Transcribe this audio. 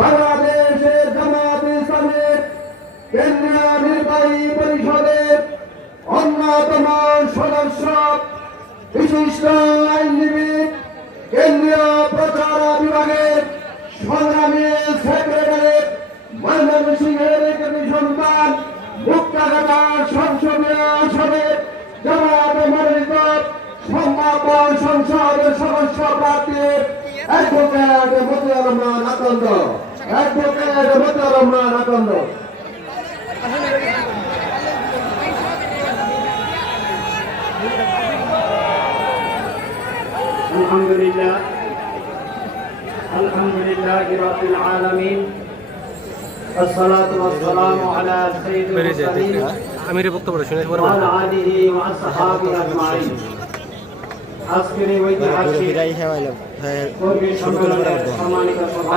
বাংলাদেশের জামাত ইসলামের কেন্দ্রীয় নির্বাহী পরিষদের অন্যতম সদস্য, বিশিষ্ট আইনজীবী, কেন্দ্রীয় প্রচার বিভাগের সংগ্রামী সেক্রেটারি, ময়মনসিংহের একটি সন্তান, মুক্তাগাছা সংসদীয় আসনের জামাত মনোনীত সম্ভাব্য সংসদ সদস্য প্রার্থী অ্যাডভোকেট মতিয়ার রহমান আকন্দ। অ্যাডভোকেট মতিয়ার রহমান আকন্দ। আলহামদুলিল্লাহ রাব্বিল আলামিন আসসালাতু ওয়াসসালামু আলা সাইয়্যিদিল মুরসালিন আমিরের বক্তব্য শুনে পরে ওয়া আলা আলিহি ওয়া আসহাবিহি আজমাইন। আজকের এই ঐতিহাসিক কর্মী সম্মেলনের সম্মানিত সভাপতি